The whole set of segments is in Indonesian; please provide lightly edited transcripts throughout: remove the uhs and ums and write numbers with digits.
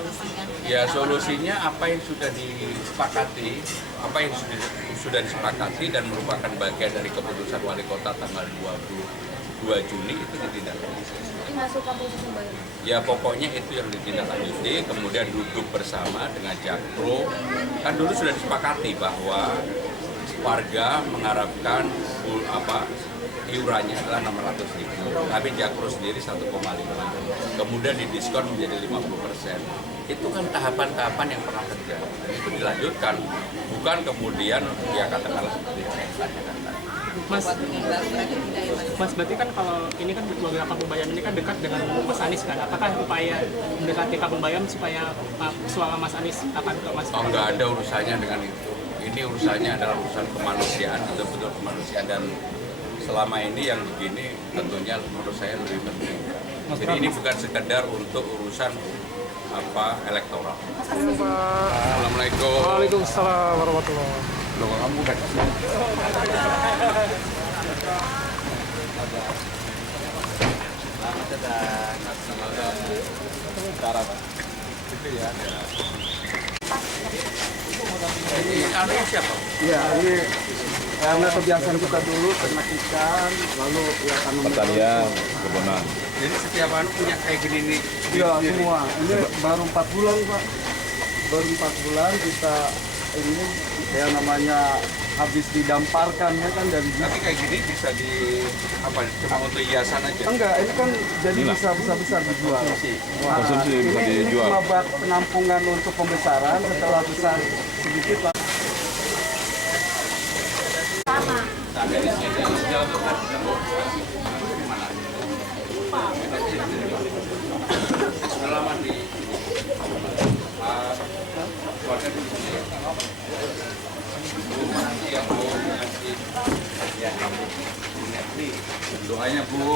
solusinya? Ya solusinya apa yang sudah disepakati, dan merupakan bagian dari keputusan Wali Kota tanggal 22 Juni itu ditindaklanjuti. Ini masuk Kabupaten Bayam. Ya pokoknya itu yang ditindaklanjuti, kemudian duduk bersama dengan Jakpro. Kan dulu sudah disepakati bahwa warga mengharapkan iurannya adalah 600.000, tapi Jakpro sendiri 1,5. Kemudian didiskon menjadi 50%. Itu kan tahapan-tahapan yang pernah terjadi. Dan itu dilanjutkan, bukan kemudian ya katakanlah seperti yang saya tanyakan tadi. Mas, berarti kan kalau ini kan warga Kampung Bayam ini kan dekat dengan Mas Anies kan? Apakah upaya mendekati Kampung Bayam supaya suara Mas Anies akan ke Mas? Oh, nggak ada urusannya dengan itu. Ini urusannya adalah urusan kemanusiaan, betul-betul kemanusiaan, dan selama ini yang begini tentunya menurut saya lebih penting. Jadi ini bukan sekedar untuk urusan elektoral. Assalamualaikum. Waalaikumsalam warahmatullahi wabarakatuh. Loh, kamu kan Ini siapa? Ya, ini karena kebiasaan kita dulu ternak ikan, lalu ya tanam pertanian, kebunan. Jadi setiap punya kayak gini nih. Iya, semua. Ini baru 4 bulan, Pak. Baru 4 bulan kita ini yang namanya habis didamparkan ya kan dari Tapi kayak gini bisa cuma untuk hiasan aja. enggak, ini kan jadi bisa besar dijual. Wah, Konsumsi bisa ini dijual. cuma buat penampungan untuk pembesaran, setelah besar sedikit lah. Doanya Bu.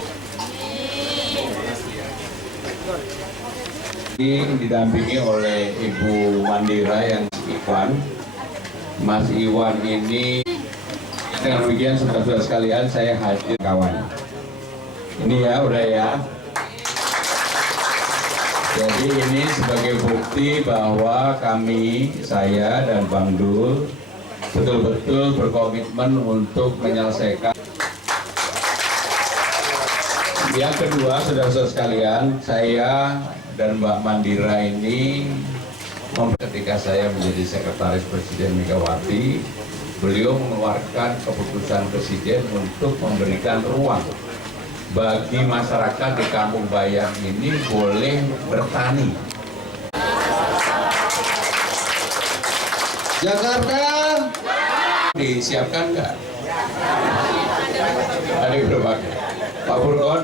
Ini didampingi oleh Ibu Mandira yang Iwan. Mas Iwan ini dengan demikian saudara-saudara sekalian saya hadir kawan. Ini ya udah ya. Jadi ini sebagai bukti bahwa kami, saya dan Bang Dul betul-betul berkomitmen untuk menyelesaikan. Yang kedua, saudara-saudara sekalian, saya dan Mbak Mandira ini ketika saya menjadi sekretaris Presiden Megawati, beliau mengeluarkan keputusan Presiden untuk memberikan ruang bagi masyarakat di Kampung Bayam ini boleh bertani. Jakarta disiapkan nggak? Ada berbagai. Pak Burkon?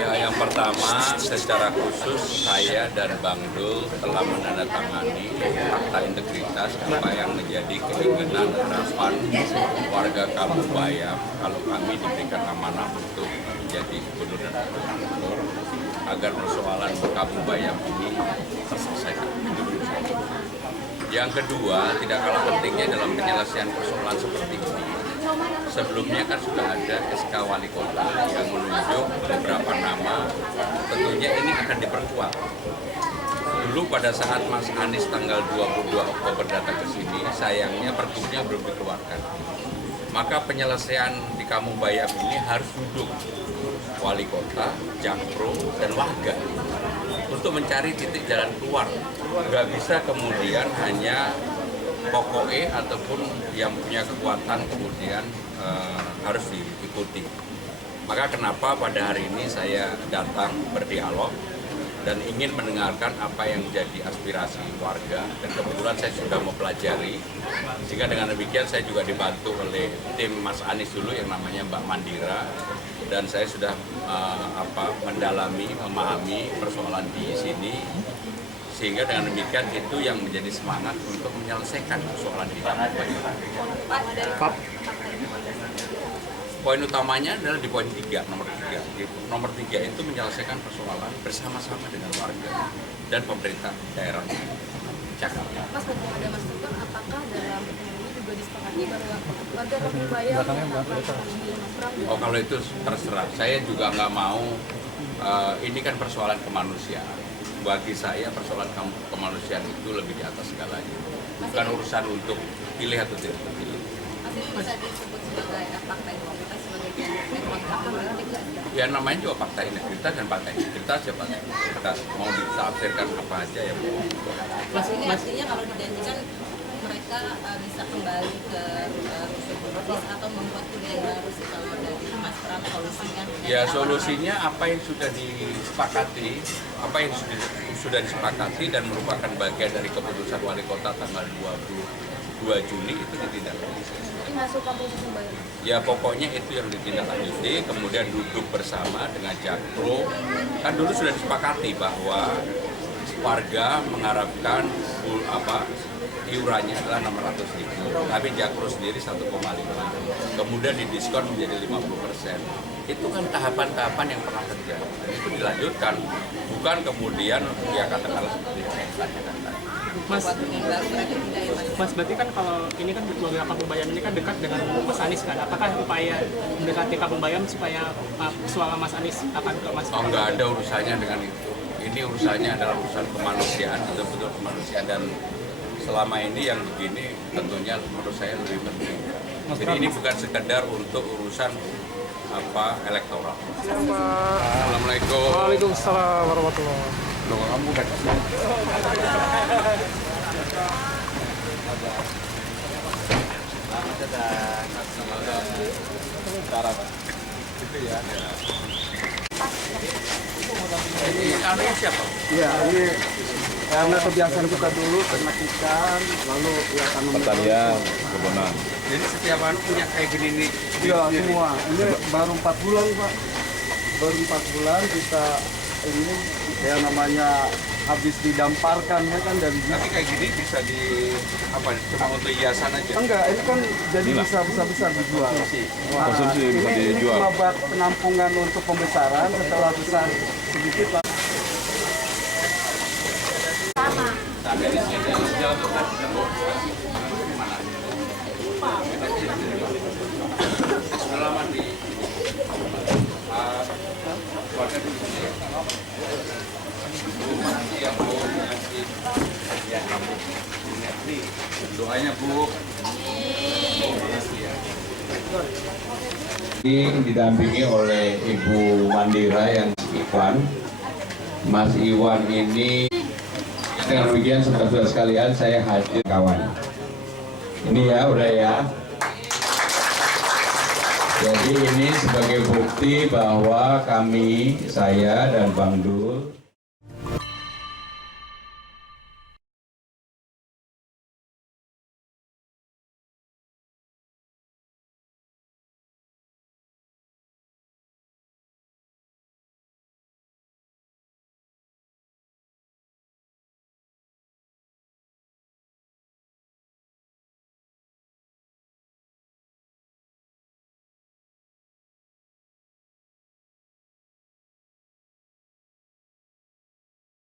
Ya, yang pertama secara khusus saya dan Bang Dul telah menandatangani fakta integritas apa yang menjadi keinginan harapan warga Kampung Bayam kalau kami diberikan amanah untuk menjadi gubernur dan wakil gubernur agar persoalan Kampung Bayam ini terselesaikan. Yang kedua, tidak kalah pentingnya dalam penyelesaian persoalan seperti ini. Sebelumnya kan sudah ada SK Wali Kota yang menunjuk beberapa nama, tentunya ini akan diperkuat. Dulu pada saat Mas Anies tanggal 22 Oktober datang ke sini, sayangnya pergubnya belum dikeluarkan. Maka penyelesaian di Kampung Bayam ini harus duduk Wali Kota, Jakpro, dan warga untuk mencari titik jalan keluar. Nggak bisa kemudian hanya pokoknya ataupun yang punya kekuatan kemudian harus diikuti. Maka kenapa pada hari ini saya datang berdialog dan ingin mendengarkan apa yang jadi aspirasi warga, dan kebetulan saya sudah mempelajari, sehingga dengan demikian saya juga dibantu oleh tim Mas Anies dulu yang namanya Mbak Mandira, dan saya sudah mendalami, memahami persoalan di sini, sehingga dengan demikian itu yang menjadi semangat untuk menyelesaikan persoalan di Kampung Bayam. Poin utamanya adalah di poin 3, nomor 3. Nomor 3 itu menyelesaikan persoalan bersama-sama dengan warga dan pemerintah daerah Jakarta. Mas, ada masukan apakah dalam ini juga disepakati bahwa warga Kampung Bayam Oh, kalau itu terserah. Saya juga nggak mau ini kan persoalan kemanusiaan. Bagi saya persoalan kemanusiaan itu lebih di atas segalanya. Bukan urusan untuk pilih atau tidak pilih. Masih bisa disebut sebagai fakta integritas sebagai kontrak politik nggak? Ya namanya juga fakta integritas dan fakta integritas ya fakta integritas. Mau ditafsirkan apa aja ya. Ini artinya kalau dijanjikan mereka bisa kembali ke Rusia atau membuat budaya baru sih kalau dari Mas Pram solusinya? Ya solusinya apa yang sudah disepakati, dan merupakan bagian dari keputusan wali kota tanggal 22 Juni itu ditindaklanjuti. Ini masuk komposisi baru? Ya pokoknya itu yang ditindaklanjuti, kemudian duduk bersama dengan Jakpro. Kan dulu sudah disepakati bahwa warga mengharapkan iurannya adalah 600.000, tapi Jakpro sendiri 1,5. Kemudian didiskon menjadi 50%. Itu kan tahapan-tahapan yang pernah terjadi. Dan itu dilanjutkan, bukan kemudian ya katakanlah seperti yang saya tanyakan tadi. Mas, berarti kan kalau ini kan keluarga Kampung Bayam ini kan dekat dengan Mas Anies kan? Apakah upaya mendekati Kampung Bayam supaya suara Mas Anies akan ke Mas? Oh, nggak ada urusannya dengan itu. Ini urusannya adalah urusan kemanusiaan, betul-betul kemanusiaan, dan selama ini yang begini tentunya menurut saya lebih penting. Jadi ini bukan sekedar untuk urusan elektoral. Assalamualaikum. Waalaikumsalam warahmatullahi wabarakatuh. Loh, kamu kan ini siapa? Ya, ini karena kebiasaan kita dulu ternak ikan, lalu ya tanam Pertanian, kebunan. Jadi setiap anu punya kayak gini nih. Iya, semua. Ini baru 4 bulan, Pak. Baru 4 bulan kita ini yang namanya habis didamparkan ya kan dari Tapi kayak gini bisa cuma untuk hiasan aja. enggak, ini kan jadi bisa besar dijual. Wah, Konsumsi bisa ini dijual. cuma buat penampungan untuk pembesaran, setelah besar sedikit lah. Selamat di doanya Bu. Ini didampingi oleh Ibu Mandira yang Iwan. Mas Iwan ini dengan demikian saudara-saudara sekalian saya hadir kawan. Ini ya udah ya. Jadi ini sebagai bukti bahwa kami, saya dan Bang Dul